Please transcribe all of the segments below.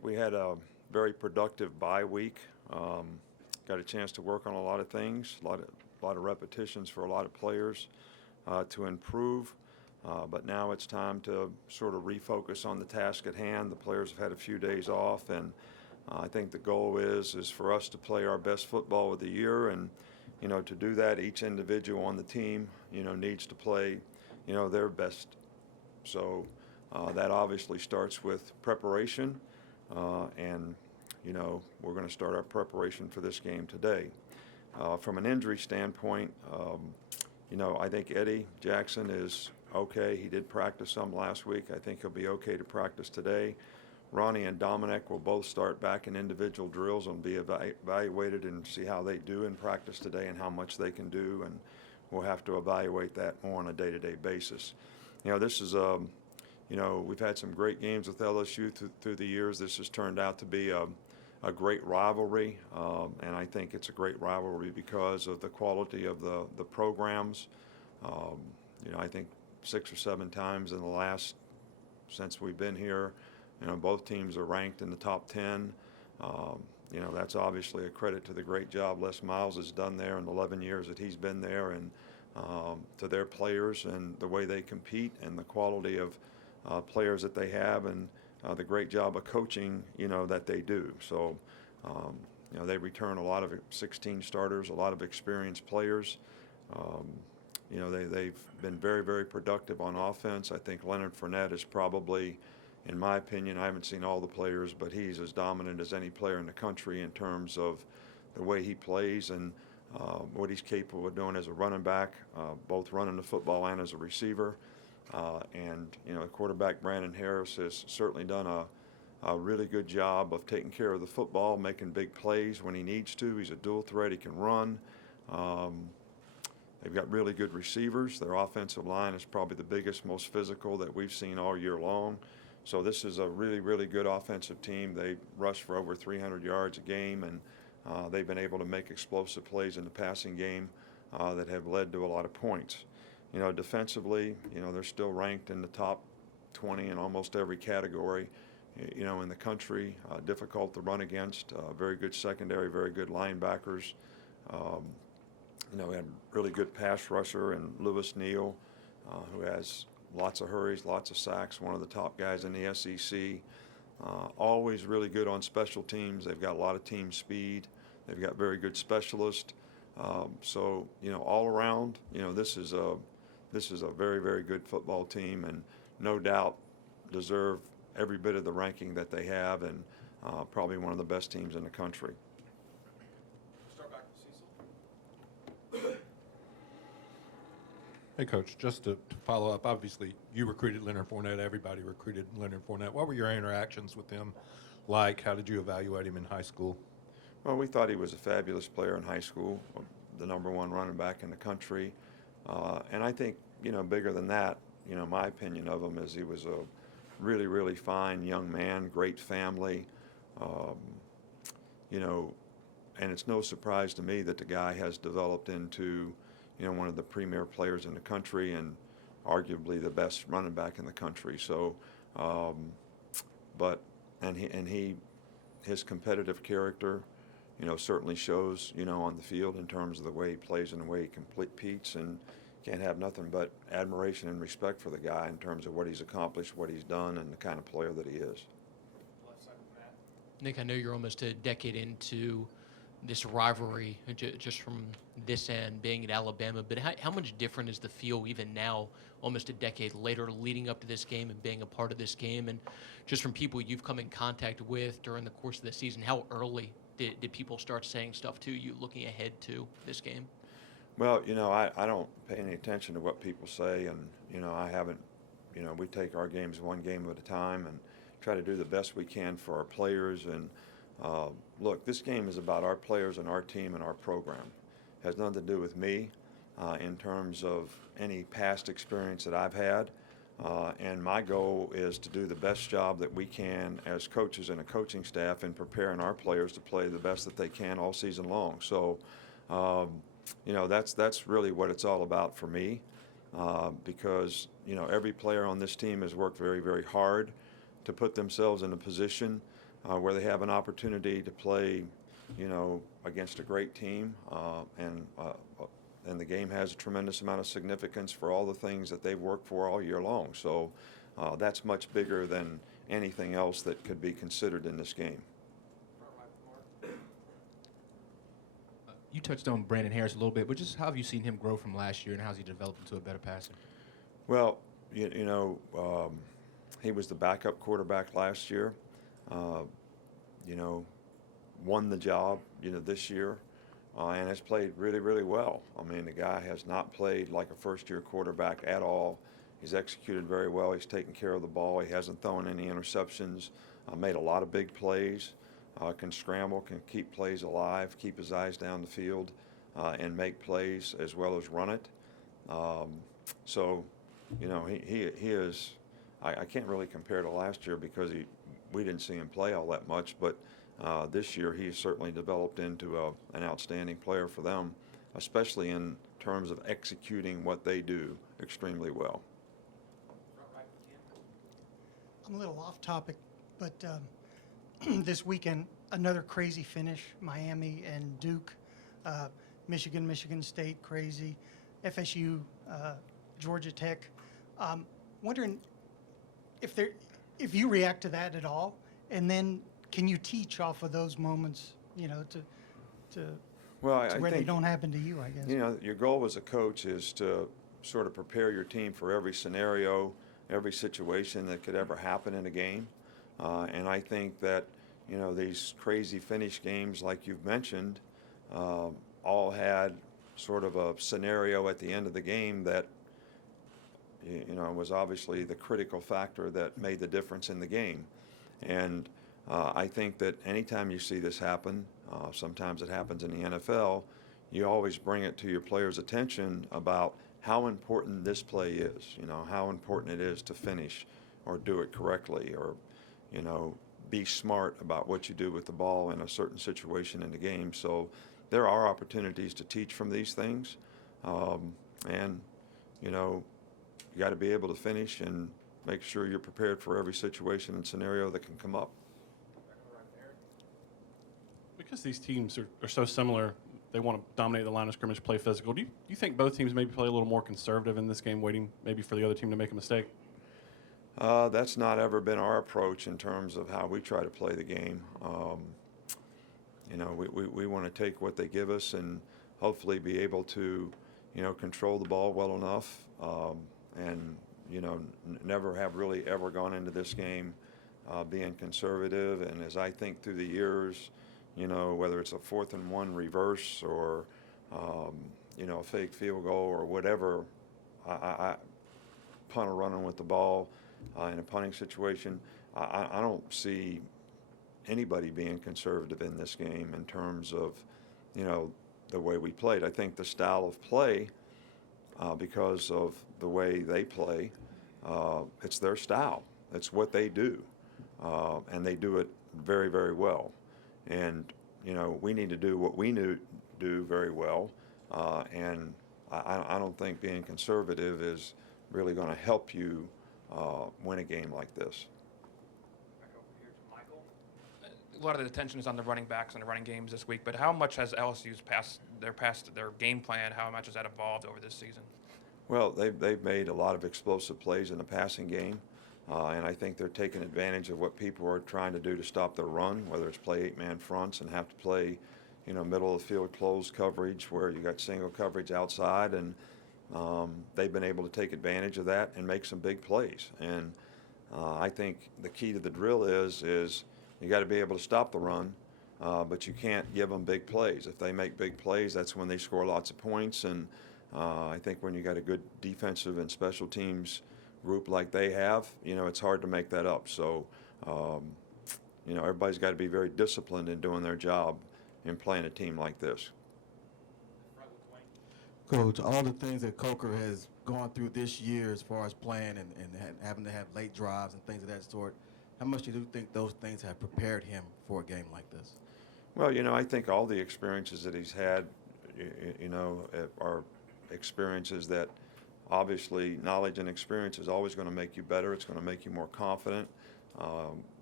We had a very productive bye week. Got a chance to work on a lot of things, a lot of repetitions for a lot of players to improve. But now it's time to sort of refocus on the task at hand. The players have had a few days off, and I think the goal is for us to play our best football of the year. And to do that, each individual on the team, needs to play, their best. So that obviously starts with preparation, and we're going to start our preparation for this game today. From an injury standpoint, I think Eddie Jackson is okay. He did practice some last week. I think he'll be okay to practice today. Ronnie and Dominic will both start back in individual drills and be evaluated and see how they do in practice today and how much they can do, and we'll have to evaluate that more on a day-to-day basis. This is we've had some great games with LSU through the years. This has turned out to be a great rivalry, and I think it's a great rivalry because of the quality of the programs. I think 6 or 7 times in the last since we've been here, both teams are ranked in the top 10. That's obviously a credit to the great job Les Miles has done there in the 11 years that he's been there, and to their players and the way they compete and the quality of players that they have, and the great job of coaching, that they do. So, they return a lot of 16 starters, a lot of experienced players. They've been very, very productive on offense. I think Leonard Fournette is probably, in my opinion, I haven't seen all the players, but he's as dominant as any player in the country in terms of the way he plays and what he's capable of doing as a running back, both running the football and as a receiver. And the quarterback, Brandon Harris, has certainly done a really good job of taking care of the football, making big plays when he needs to. He's a dual threat. He can run. They've got really good receivers. Their offensive line is probably the biggest, most physical that we've seen all year long. So this is a really, really good offensive team. They rush for over 300 yards a game, and they've been able to make explosive plays in the passing game that have led to a lot of points. Defensively, they're still ranked in the top 20 in almost every category, in the country. Difficult to run against. Very good secondary, very good linebackers. We had a really good pass rusher in Lewis Neal, who has lots of hurries, lots of sacks, one of the top guys in the SEC. Always really good on special teams. They've got a lot of team speed. They've got very good specialists. So, all around, this is a very, very good football team, and no doubt deserve every bit of the ranking that they have, and probably one of the best teams in the country. Start back with Cecil. Hey, Coach, just to follow up, obviously you recruited Leonard Fournette. Everybody recruited Leonard Fournette. What were your interactions with him like? How did you evaluate him in high school? Well, we thought he was a fabulous player in high school, the #1 running back in the country. And I think, bigger than that, my opinion of him is he was a really, really fine young man, great family, and it's no surprise to me that the guy has developed into, one of the premier players in the country and arguably the best running back in the country. So, his competitive character, certainly shows, on the field in terms of the way he plays and the way he competes, and can't have nothing but admiration and respect for the guy in terms of what he's accomplished, what he's done, and the kind of player that he is. Left side of Matt. Nick, I know you're almost a decade into this rivalry, just from this end, being at Alabama, but how much different is the feel even now, almost a decade later, leading up to this game and being a part of this game? And just from people you've come in contact with during the course of the season, how early did people start saying stuff to you looking ahead to this game? Well, I don't pay any attention to what people say, and, I haven't, we take our games one game at a time and try to do the best we can for our players. And look, this game is about our players and our team and our program. It has nothing to do with me in terms of any past experience that I've had. And my goal is to do the best job that we can as coaches and a coaching staff in preparing our players to play the best that they can all season long. So, that's really what it's all about for me, because, every player on this team has worked very, very hard to put themselves in a position where they have an opportunity to play, against a great team, and the game has a tremendous amount of significance for all the things that they've worked for all year long. So that's much bigger than anything else that could be considered in this game. You touched on Brandon Harris a little bit, but just how have you seen him grow from last year, and how's he developed into a better passer? Well, he was the backup quarterback last year. Won the job, this year, and has played really, really well. I mean, the guy has not played like a first-year quarterback at all. He's executed very well. He's taken care of the ball. He hasn't thrown any interceptions. Made a lot of big plays. Can scramble, can keep plays alive, keep his eyes down the field, and make plays as well as run it. He is. I can't really compare to last year because we didn't see him play all that much, but this year he's certainly developed into an outstanding player for them, especially in terms of executing what they do extremely well. I'm a little off topic, but this weekend, another crazy finish, Miami and Duke, Michigan State, crazy, FSU, Georgia Tech. Wondering if you react to that at all, and then can you teach off of those moments, to where they don't happen to you, I guess. Your goal as a coach is to sort of prepare your team for every scenario, every situation that could ever happen in a game. And I think that, these crazy finish games like you've mentioned all had sort of a scenario at the end of the game that, was obviously the critical factor that made the difference in the game. And I think that anytime you see this happen, sometimes it happens in the NFL, you always bring it to your players' attention about how important this play is, how important it is to finish or do it correctly, or, be smart about what you do with the ball in a certain situation in the game. So there are opportunities to teach from these things. And, you got to be able to finish and make sure you're prepared for every situation and scenario that can come up. Because these teams are so similar, they want to dominate the line of scrimmage, play physical. Do you think both teams maybe play a little more conservative in this game, waiting maybe for the other team to make a mistake? That's not ever been our approach in terms of how we try to play the game. We want to take what they give us and hopefully be able to, control the ball well enough, and never have really ever gone into this game being conservative. And as I think through the years, whether it's a 4th and 1 reverse or a fake field goal or whatever, I punter running with the ball in a punting situation, I don't see anybody being conservative in this game in terms of the way we played. I think the style of play, because of the way they play, it's their style. It's what they do, and they do it very, very well. And we need to do what we do very well, and I don't think being conservative is really going to help you win a game like this. Back over here to Michael. A lot of the attention is on the running backs and the running games this week, but how much has LSU's past their game plan? How much has that evolved over this season? Well, they've made a lot of explosive plays in the passing game, and I think they're taking advantage of what people are trying to do to stop their run, whether it's play 8-man fronts and have to play, middle of the field closed coverage where you got single coverage outside, and they've been able to take advantage of that and make some big plays. And I think the key to the drill is you got to be able to stop the run, but you can't give them big plays. If they make big plays, that's when they score lots of points. And I think when you got a good defensive and special teams group like they have, it's hard to make that up. So, everybody's got to be very disciplined in doing their job in playing a team like this. Coach, all the things that Coker has gone through this year as far as playing and having to have late drives and things of that sort, how much do you think those things have prepared him for a game like this? Well, I think all the experiences that he's had, are experiences that obviously knowledge and experience is always going to make you better. It's going to make you more confident.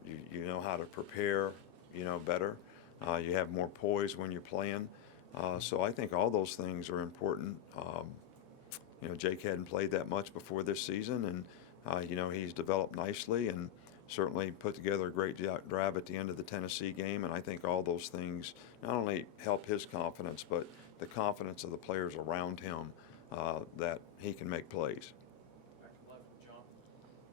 you know how to prepare, better. You have more poise when you're playing. So I think all those things are important. Jake hadn't played that much before this season, and he's developed nicely and certainly put together a great drive at the end of the Tennessee game. And I think all those things not only help his confidence, but the confidence of the players around him that he can make plays.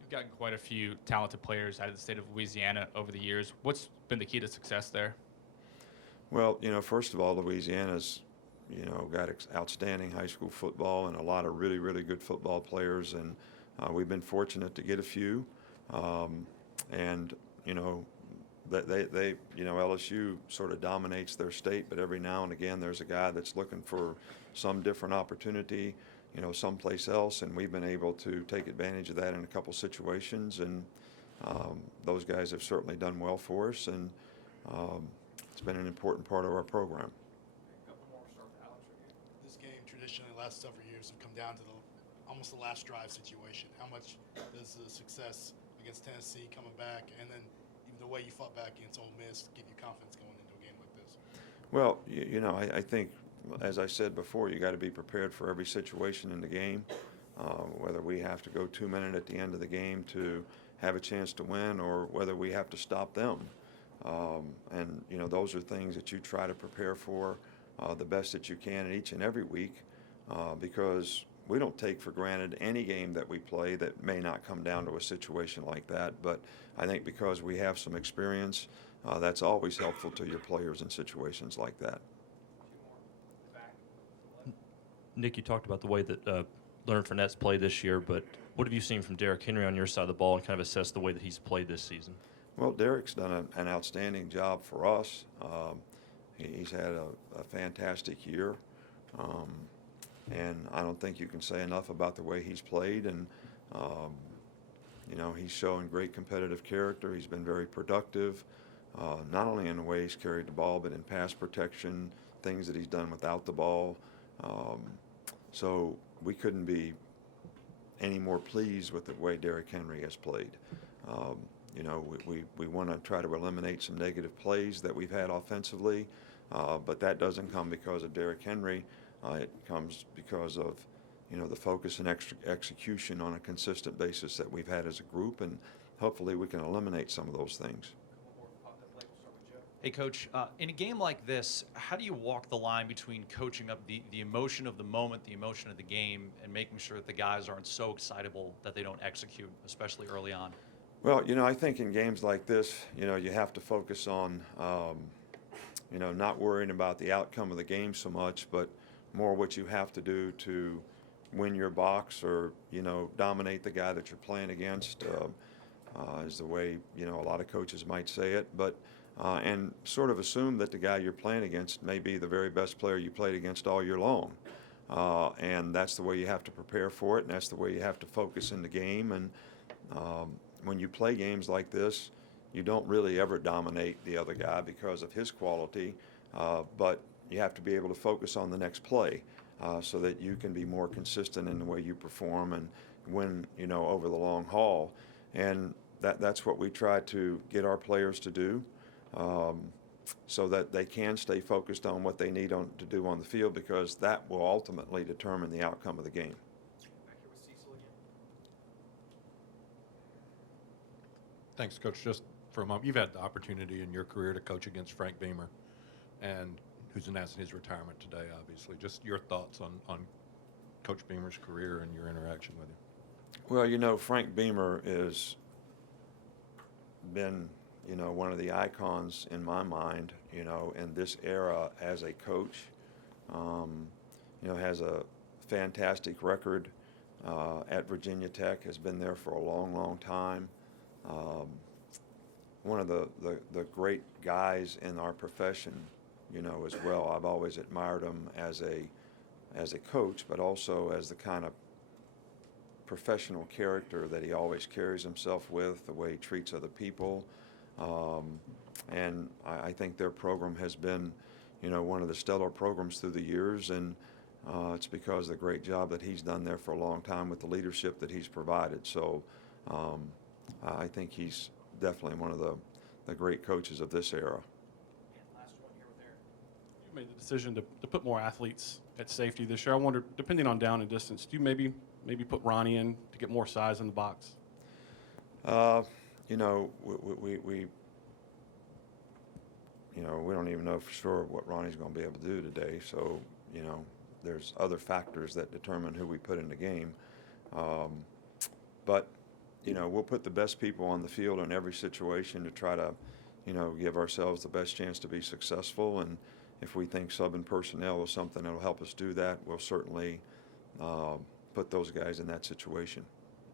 You've gotten quite a few talented players out of the state of Louisiana over the years. What's been the key to success there? Well, first of all, Louisiana's, got outstanding high school football and a lot of really, really good football players, and we've been fortunate to get a few. And that they LSU sort of dominates their state, but every now and again there's a guy that's looking for some different opportunity, someplace else, and we've been able to take advantage of that in a couple situations, and those guys have certainly done well for us, and it's been an important part of our program. This game traditionally the last several years have come down to almost the last drive situation. How much does the success against Tennessee coming back, and then even the way you fought back against Ole Miss, give you confidence going into a game like this? Well, I think, as I said before, you got to be prepared for every situation in the game, whether we have to go 2 minutes at the end of the game to have a chance to win or whether we have to stop them. And those are things that you try to prepare for the best that you can each and every week, because we don't take for granted any game that we play that may not come down to a situation like that. But I think because we have some experience, that's always helpful to your players in situations like that. Nick, you talked about the way that Leonard Fournette's played this year, but what have you seen from Derrick Henry on your side of the ball and kind of assess the way that he's played this season? Well, Derrick's done an outstanding job for us. He's had a fantastic year. And I don't think you can say enough about the way he's played. And, he's showing great competitive character. He's been very productive, not only in the way he's carried the ball, but in pass protection, things that he's done without the ball. So we couldn't be any more pleased with the way Derrick Henry has played. We want to try to eliminate some negative plays that we've had offensively, but that doesn't come because of Derrick Henry. It comes because of, the focus and execution on a consistent basis that we've had as a group, and hopefully we can eliminate some of those things. Hey, Coach, in a game like this, how do you walk the line between coaching up the emotion of the moment, the emotion of the game, and making sure that the guys aren't so excitable that they don't execute, especially early on? Well, I think in games like this, you have to focus on, not worrying about the outcome of the game so much, but more what you have to do to win your box or, dominate the guy that you're playing against, is the way, a lot of coaches might say it. But and sort of assume that the guy you're playing against may be the very best player you played against all year long. And that's the way you have to prepare for it, and that's the way you have to focus in the game. And when you play games like this, you don't really ever dominate the other guy because of his quality, but you have to be able to focus on the next play so that you can be more consistent in the way you perform and win, over the long haul. And that's what we try to get our players to do, so that they can stay focused on what they need to do on the field, because that will ultimately determine the outcome of the game. Thanks, Coach. Just for a moment, you've had the opportunity in your career to coach against Frank Beamer, and who's announcing his retirement today, obviously. Just your thoughts on Coach Beamer's career and your interaction with him. Well, Frank Beamer has been, one of the icons in my mind, in this era as a coach. Has a fantastic record at Virginia Tech, has been there for a long, long time. One of the great guys in our profession, as well. I've always admired him as a coach, but also as the kind of professional character that he always carries himself with, the way he treats other people. And I think their program has been, one of the stellar programs through the years, and it's because of the great job that he's done there for a long time with the leadership that he's provided. So I think he's definitely one of the great coaches of this era. You made the decision to put more athletes at safety this year. I wonder, depending on down and distance, do you maybe put Ronnie in to get more size in the box? You know, we don't even know for sure what Ronnie's going to be able to do today. So, you know, there's other factors that determine who we put in the game. But, you know, we'll put the best people on the field in every situation to try to, you know, give ourselves the best chance to be successful. And if we think subbing personnel is something that will help us do that, we'll certainly put those guys in that situation.